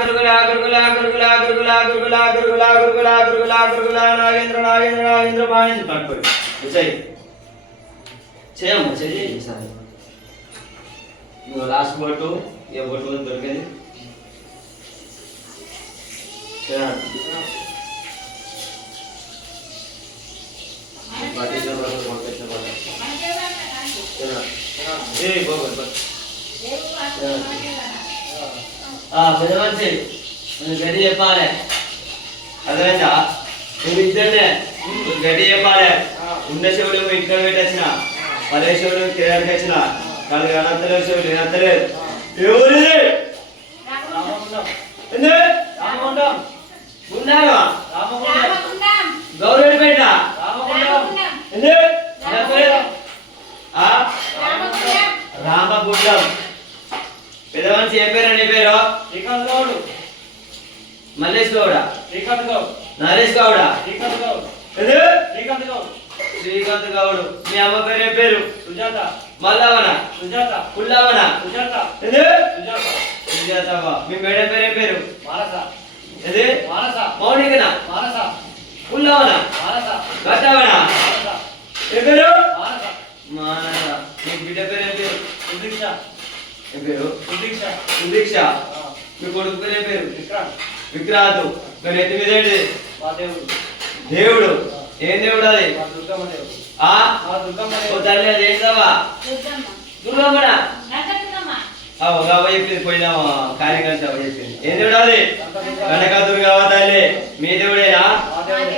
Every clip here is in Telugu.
గురుగులా గురుగులా గురుగులా గురుగులా గురుగులా గురుగులా గురుగులా గురుగులా గురుగులా నాగేంద్ర నాగేంద్ర నాగేంద్ర పాయింట్ పట్టుకోండి చెయ్యి చేయమ్మ చెయ్యి సరే నువ్వు లాస్ట్ బొట్టు ఏ బొట్టు దొరికింది పెద్ద మనిషి గడి చెప్పాలి అర్థమైందా నువ్వు ఇద్దరినే గడి చెప్పాలి ఉన్న శివుడు ఇక్కడ పెట్టొచ్చిన పదే శివుడు తిరగడికి వచ్చిన కానీ అనంతలేదు శివుడు వినంతలేదు ఎవరిది గౌరవపేట రామగుండం పెద్ద మనిషి ఏ పేరు నీ పేరు శ్రీకాంత్ గౌడ్ మల్లేష్ గౌడ శ్రీకాంత్ గౌడ్ నరేష్ గౌడ శ్రీకాంత్ గౌడ్ శ్రీకాంత్ గౌడ్ శ్రీకాంత్ గౌడ్ మీ అమ్మ పేరు ఏ పేరు సుజాత మల్లవన సుజాత పుల్లవన సుజాత సుజాత సుజాతవా మీ మేడం పేరు ఏ పేరు మానస ఏది మానస మౌనికన మానస పుల్లవన మానస గట్టవన మానస ఏ పేరు మానస మానస మీ బిడ్డ పేరు ఏ పేరు సుదీక్ష ఏ పేరు సుదీక్ష సుదీక్ష మీ కొడుకు పేరు ఏ పేరు విక్రాంత్ విక్రాంత్ మరి ఎత్తి మీద ఏంటి మా దేవుడు దేవుడు ఏం దేవుడు అది దుర్గమ్మ దేవుడు దుర్గమ్మ దేవుడు తల్లి అది ఏంటవా దుర్గమ్మన చెప్పింది పోయినా కార్యక్రమం చెప్పింది ఏం దేవుడు అది కనక దుర్గమ్మ తల్లి మీ దేవుడేనా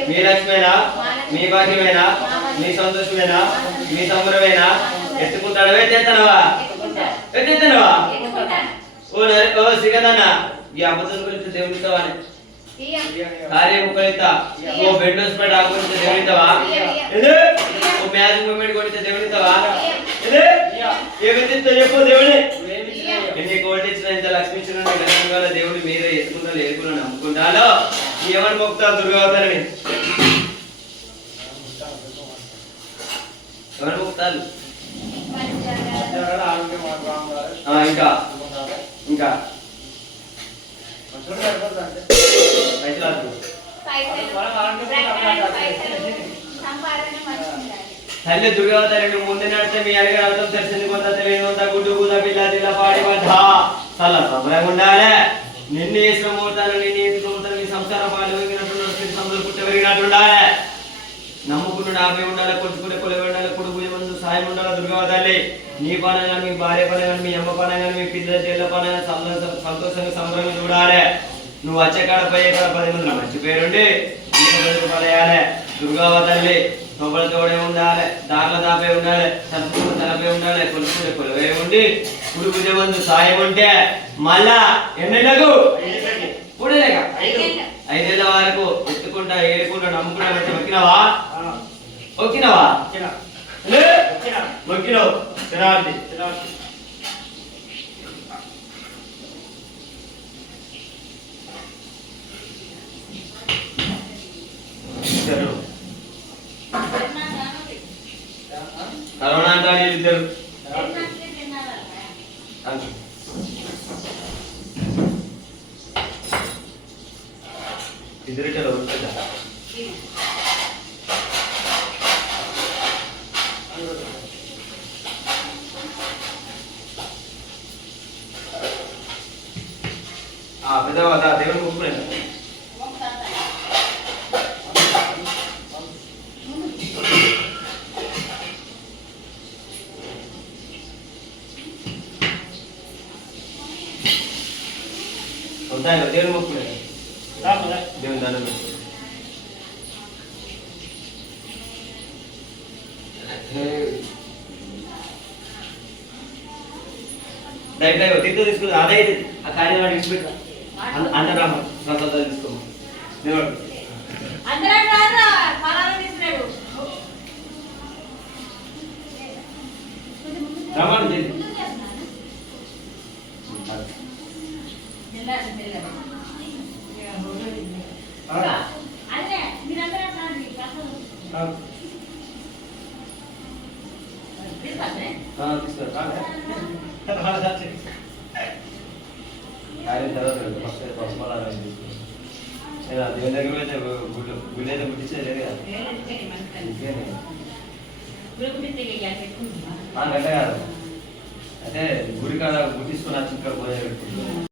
మీ లక్ష్మేనా మీ భాగ్యమేనా మీ సంతోషమేనా మీ సంబరమేనా ఎత్తుకుంటాడవే ఎత్తేస్తానవా ఎత్తేస్తానవా ఓ సిగదన్న ఈ అబద్ధం గురించి దేవుడిస్తావా కార్య ముక్కలిత ఓ బెడ్ హాస్పిటల్ ఆ గురించి దేవుడిస్తావా ఓ మ్యాచ్ మూమెంట్ గురించి దేవుడిస్తావా ఏమిటి చెప్పు దేవుడి ఎన్ని కోటి ఇచ్చిన ఇంత లక్ష్మి ఇచ్చిన దేవుడు మీరే ఎత్తుకుంటారు ఏరుకున్నా నమ్ముకుంటాలో ఏమని మొక్కుతారు దుర్గావతారని ఎవరు మొక్కుతారు ఇంకా ఇంకా తల్లి దుర్గావతారి ముందు నడితే మీ అడిగిన అర్థం తెలిసింది కొంత తెలియదు గుడ్డు గుద పిల్ల జిల్లా పాడి చాలా శుభ్రంగా ఉండాలి నిన్ను వేసిన ముహూర్తాలు నిన్ను వేసిన ముహూర్తాలు నీ సంసారం పాలు సందులు పుట్ట పెరిగినట్టు ఉండాలి నమ్ముకుంటూ నాపై ఉండాలి కొట్టుకుంటే కొలవి ఉండాలి కొడుకు ముందు సాయం ఉండాలి దుర్గావతారి నీ పన కానీ మీ భార్య పన కానీ మీ అమ్మ పన కానీ మీ పిల్లల చెల్ల పన సంతోషంగా సంబరంగా చూడాలి నువ్వు వచ్చే కాడ పోయే కాడ 10 మంది మంచి పేరుండి పడేయాలి దుర్గావతారి తోబల తోడే ఉండాలి దారిలో దాపే ఉండాలి తలుపుకుంటూ తలపై ఉండాలి కొలుసుకుంటే కొలవే ఉండి కుడి పూజ ముందు సాయం ఉంటే మళ్ళా ఎన్నెళ్ళకు కూడలేక 5 ఏళ్ళ వరకు ఎత్తుకుంటా ఏడుకుంటా నమ్ముకుంటా వచ్చి మొక్కినావా మొక్కినావా మొక్కినావు తినాలి కరోనా అంటారు ఇద్దరు ఇద్దరు పెద్దవాదా దేవుని ముక్కులేదు దేవుని ముక్కులేదు దేవుని దండం దయచేసి తీర్థ తీసుకుని అదే ఆ కార్యం వాడికి ఇచ్చిపెట్టు అందరం ప్రసాదాలు తీసుకోమా రమ్మని తీసుకురా దేవుని దగ్గర అయితే గుడి అయితే పుట్టించేది లేదు కదా గంట కాదు అయితే గుడి కాడ గుట్టించుకుని వచ్చి ఇక్కడ పోయే